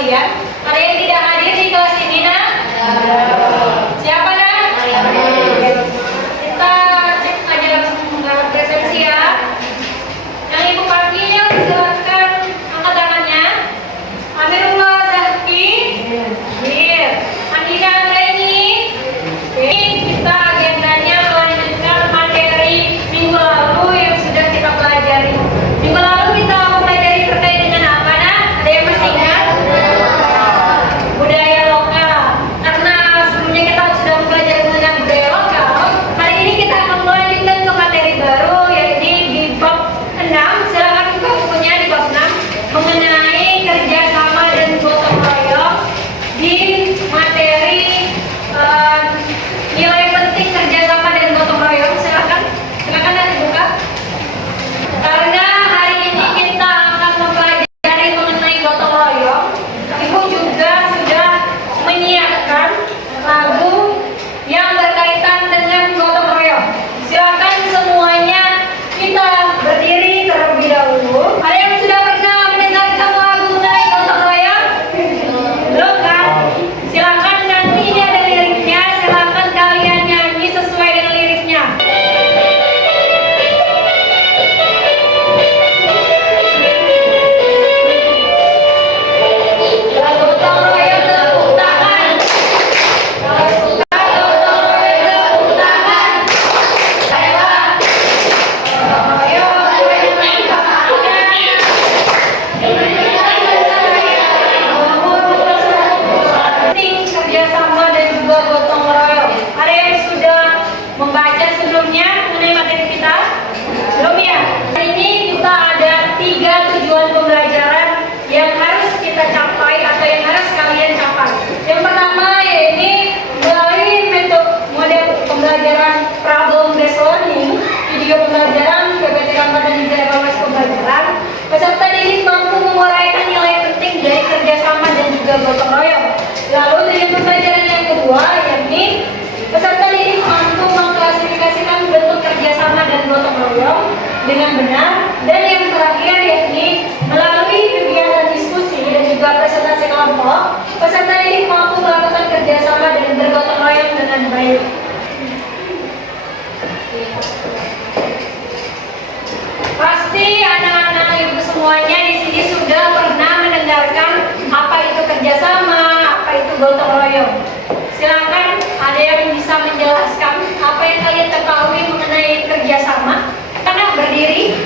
kalian. Ada yang tidak hadir di kelas ini, nak? Siapa, nak? Kita cek aja langsung presensi ya. Yang ibu paginya silakan angkat tangannya. Amirullah Zahki, Andina Anggraini. Kita agendanya melanjutkan materi minggu lalu yang sudah kita pelajari. Minggu lalu kita mempelajari terkait dengan apa, nak? Ada yang masih ingat? Budaya lokal. Karena sebelumnya kita sudah mempelajari tentang budaya lokal, hari ini kita akan melanjutkan ke materi baru, yakni di bab 6. Silakan buka bukunya di bab 6 mengenai kerjasama dan gotong royong di materi nilai penting kerjasama dan gotong royong. Silakan nanti buka. Karena hari ini kita akan mempelajari mengenai gotong royong, ibu juga sudah menyiapkan lagu yang berkaitan dengan gotong royong. Silakan semuanya kita berdiri terlebih dahulu. Ada yang sudah pernah mendengarkan lagu mengenai gotong royong? Belum kan? Silakan, nanti ini ada liriknya. Silakan kalian nyanyi sesuai dengan liriknya. Gotong royong tepuk tangan. Gotong royong tepuk tangan. Ayolah. Gotong royong penting kerjasama dan juga gotong royong. Ada yang sudah membaca sebelumnya mengenai materi kita? Belum ya? Hari ini kita ada 3 tujuan pembelajaran yang harus kita capai atau yang harus kalian capai. Yang pertama yaitu melalui model pembelajaran problem based learning, video pembelajaran, PPT gambar dan juga evaluasi pembelajaran, peserta didik mampu menguraikan nilai penting dari kerjasama dan juga gotong royong. Lalu tujuan pembelajaran yang kedua yakni peserta didik mampu mengklasifikasikan bentuk kerjasama dan gotong royong dengan benar. Dan yang terakhir yakni melalui kegiatan diskusi dan juga presentasi kelompok, peserta didik mampu melakukan kerjasama dan bergotong royong dengan baik. Pasti anak-anak ibu semuanya di sini sudah pernah mendengarkan apa itu kerjasama, apa itu gotong royong. Silakan, ada yang bisa menjelaskan apa yang kalian ketahui mengenai kerjasama? Karena berdiri.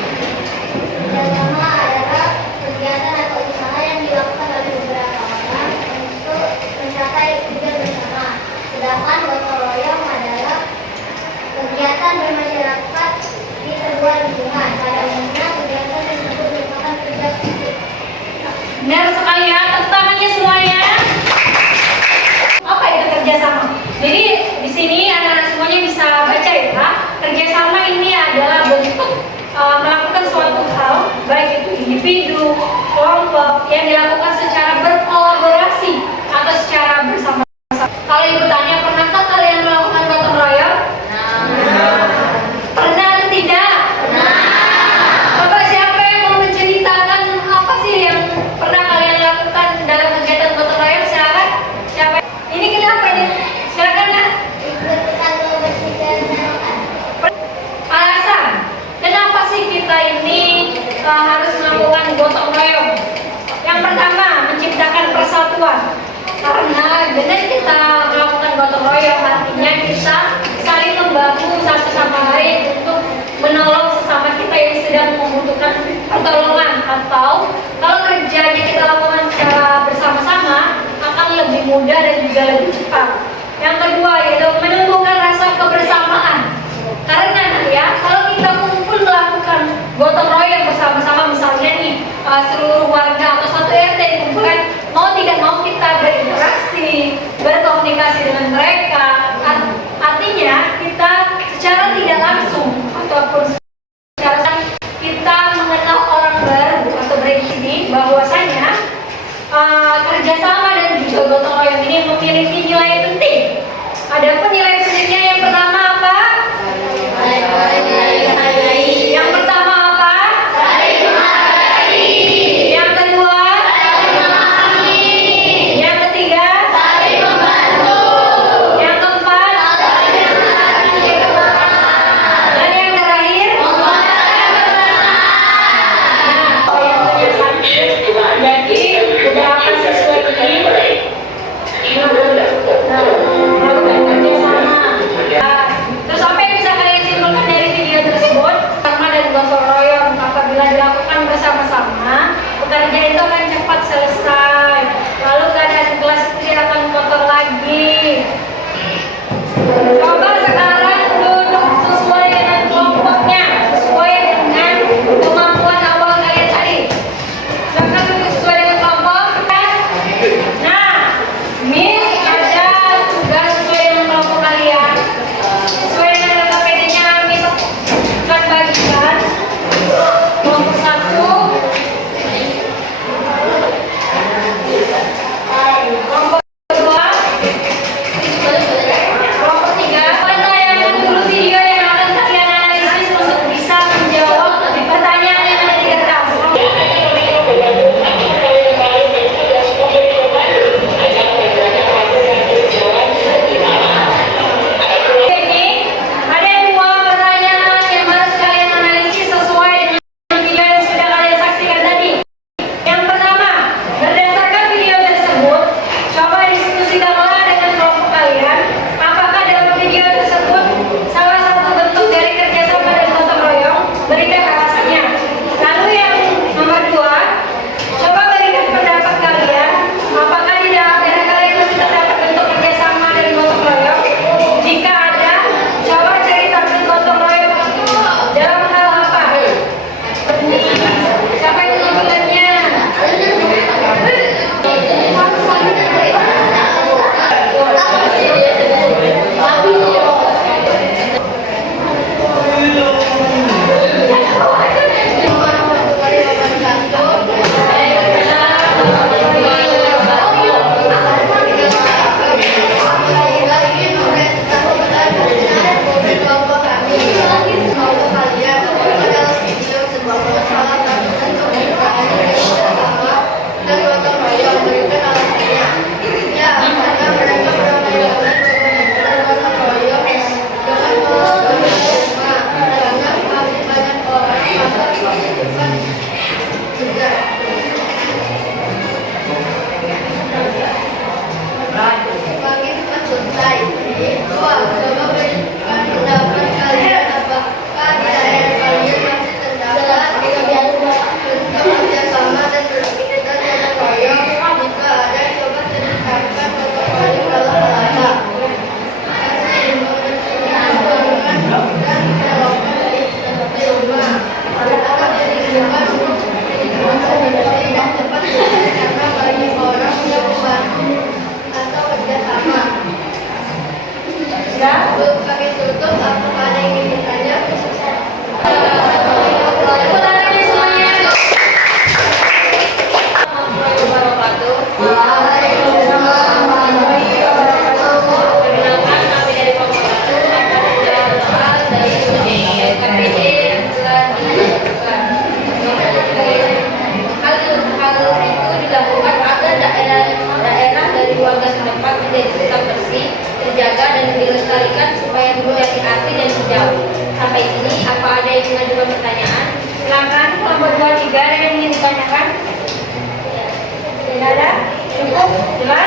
Kerjasama adalah kegiatan atau usaha yang dilakukan oleh beberapa orang untuk mencapai tujuan bersama. Sedangkan gotong royong adalah kegiatan bermasyarakat di sebuah lingkungan. Pada umumnya kegiatan tersebut merupakan kerja fisik. Benar sekali ya, tepuk tangannya semuanya. Apa itu kerjasama? Jadi di sini anak-anak semuanya bisa baca ya. Kerjasama ini adalah bentuk melakukan suatu hal, baik itu individu, kelompok, yang dilakukan secara berkolaborasi atau secara bersama-sama. Kalau ibu tanya, pernahkah kalian melakukan gotong royong? Pernah atau tidak? Bapak siapa yang mau menceritakan apa sih yang pernah kalian lakukan dalam kegiatan gotong royong? Silakan. Siapa? Ini kenapa nih? Silakan ya. Ikut tetangga bersih dan makan. Alasan kenapa sih kita ini harus melakukan gotong royong? Yang pertama, menciptakan persatuan. Karena dengan kita melakukan gotong royong, artinya kita saling membantu satu sama lain untuk menolong sesama kita yang sedang membutuhkan pertolongan. Atau kalau kerjanya kita lakukan secara bersama-sama, akan lebih mudah dan juga lebih cepat. Yang kedua yaitu menumbuhkan rasa kebersamaan. Karena ya, kalau kita kumpul melakukan gotong royong bersama-sama, misalnya nih seluruh warga atau satu RT dikumpulkan, mau tidak mau kita berinteraksi, berkomunikasi dengan mereka. Artinya kita secara tidak langsung ataupun secara kita mengenal orang baru atau berarti bahwasanya kerjasama dan juga gotong royong ini memiliki nilai penting. Adapun nilai pentingnya yang pertama apa? Yang pertama apa? Yang kedua? Jelas?